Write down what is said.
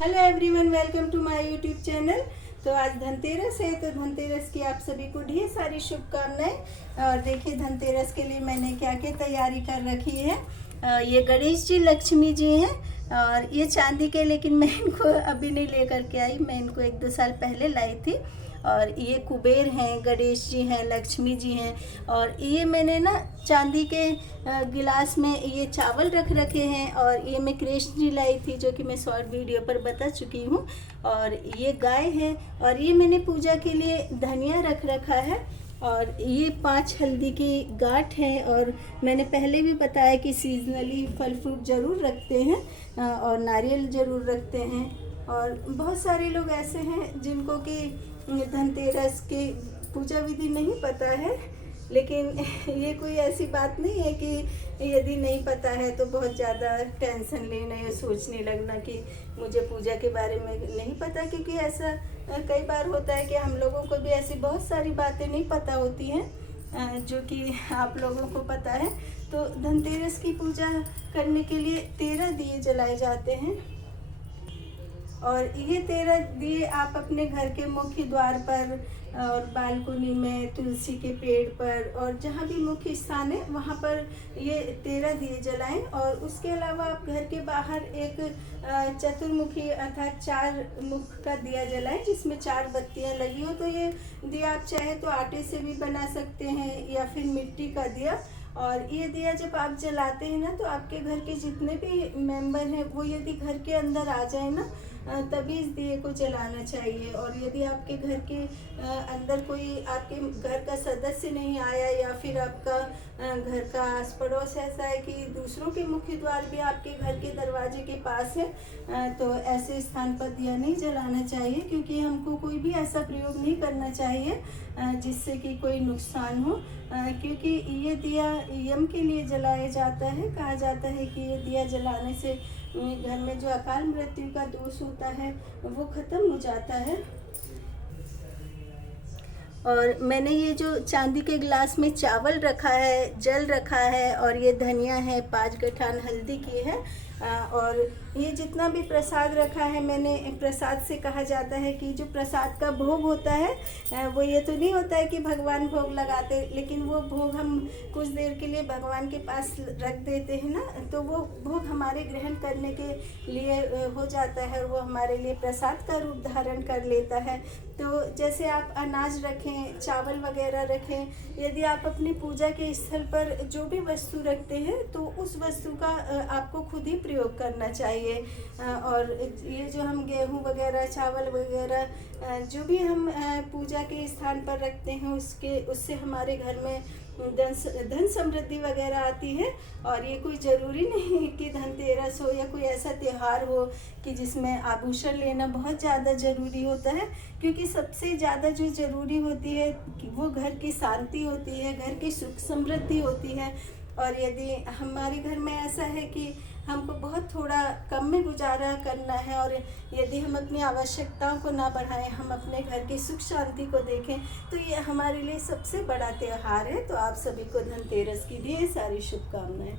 Hello everyone, welcome to my YouTube channel. तो आज धनतेरस है, तो धनतेरस की आप सभी को ढेर सारी शुभकामनाएं। और देखिए धनतेरस के लिए मैंने क्या क्या तैयारी कर रखी है। ये गणेश जी, लक्ष्मी जी हैं और ये चांदी के, लेकिन मैं इनको अभी नहीं लेकर के आई, मैं इनको 1-2 साल पहले लाई थी। और ये कुबेर हैं, गणेश जी हैं, लक्ष्मी जी हैं। और ये मैंने ना चांदी के गिलास में ये चावल रख रखे हैं। और ये मैं कृष्ण जी लाई थी, जो कि मैं शॉर्ट वीडियो पर बता चुकी हूँ। और ये गाय है। और ये मैंने पूजा के लिए धनिया रख रखा है। और ये 5 हल्दी की गांठ है। और मैंने पहले भी बताया कि सीजनली फल फ्रूट ज़रूर रखते हैं और नारियल ज़रूर रखते हैं। और बहुत सारे लोग ऐसे हैं जिनको कि धनतेरस की पूजा विधि नहीं पता है, लेकिन ये कोई ऐसी बात नहीं है कि यदि नहीं पता है तो बहुत ज़्यादा टेंशन लेना या सोचने लगना कि मुझे पूजा के बारे में नहीं पता। क्योंकि ऐसा कई बार होता है कि हम लोगों को भी ऐसी बहुत सारी बातें नहीं पता होती हैं जो कि आप लोगों को पता है। तो धनतेरस की पूजा करने के लिए 13 दिए जलाए जाते हैं। और ये 13 दिए आप अपने घर के मुख्य द्वार पर और बालकनी में, तुलसी के पेड़ पर और जहाँ भी मुख्य स्थान है वहाँ पर ये 13 दिए जलाएं। और उसके अलावा आप घर के बाहर एक चतुर्मुखी अर्थात 4 मुख का दिया जलाएं, जिसमें 4 बत्तियाँ लगी हो। तो ये दिया आप चाहे तो आटे से भी बना सकते हैं या फिर मिट्टी का दिया। और ये दिया जब आप जलाते हैं ना, तो आपके घर के जितने भी मेंबर हैं वो यदि घर के अंदर आ जाए ना, तभी इस दिए को जलाना चाहिए। और यदि आपके घर के अंदर कोई आपके घर का सदस्य नहीं आया या फिर आपका घर का आस पड़ोस ऐसा है कि दूसरों के मुख्य द्वार भी आपके घर के दरवाजे के पास है, तो ऐसे स्थान पर दिया नहीं जलाना चाहिए। क्योंकि हमको कोई भी ऐसा प्रयोग नहीं करना चाहिए जिससे कि कोई नुकसान हो। क्योंकि ये दिया यम के लिए जलाया जाता है। कहा जाता है कि ये दिया जलाने से घर में जो अकाल मृत्यु का दोष होता है वो खत्म हो जाता है। और मैंने ये जो चांदी के गिलास में चावल रखा है, जल रखा है, और ये धनिया है, 5 गठान हल्दी की है। और ये जितना भी प्रसाद रखा है, मैंने प्रसाद से कहा जाता है कि जो प्रसाद का भोग होता है वो ये तो नहीं होता है कि भगवान भोग लगाते, लेकिन वो भोग हम कुछ देर के लिए भगवान के पास रख देते हैं ना, तो वो भोग हमारे ग्रहण करने के लिए हो जाता है और वो हमारे लिए प्रसाद का रूप धारण कर लेता है। तो जैसे आप अनाज रखें, चावल वगैरह रखें, यदि आप अपनी पूजा के स्थल पर जो भी वस्तु रखते हैं तो उस वस्तु का आपको खुद ही प्रयोग करना चाहिए। और ये जो हम गेहूँ वगैरह, चावल वगैरह जो भी हम पूजा के स्थान पर रखते हैं उससे हमारे घर में धन समृद्धि वगैरह आती है। और ये कोई ज़रूरी नहीं है कि धनतेरस हो या कोई ऐसा त्यौहार हो कि जिसमें आभूषण लेना बहुत ज़्यादा ज़रूरी होता है। क्योंकि सबसे ज़्यादा जो ज़रूरी होती है वो घर की शांति होती है, घर की सुख समृद्धि होती है। और यदि हमारे घर में ऐसा है कि हमको बहुत थोड़ा कम में गुजारा करना है और यदि हम अपनी आवश्यकताओं को ना बढ़ाएं, हम अपने घर की सुख शांति को देखें, तो ये हमारे लिए सबसे बड़ा त्यौहार है। तो आप सभी को धनतेरस की ढेर सारी शुभकामनाएं।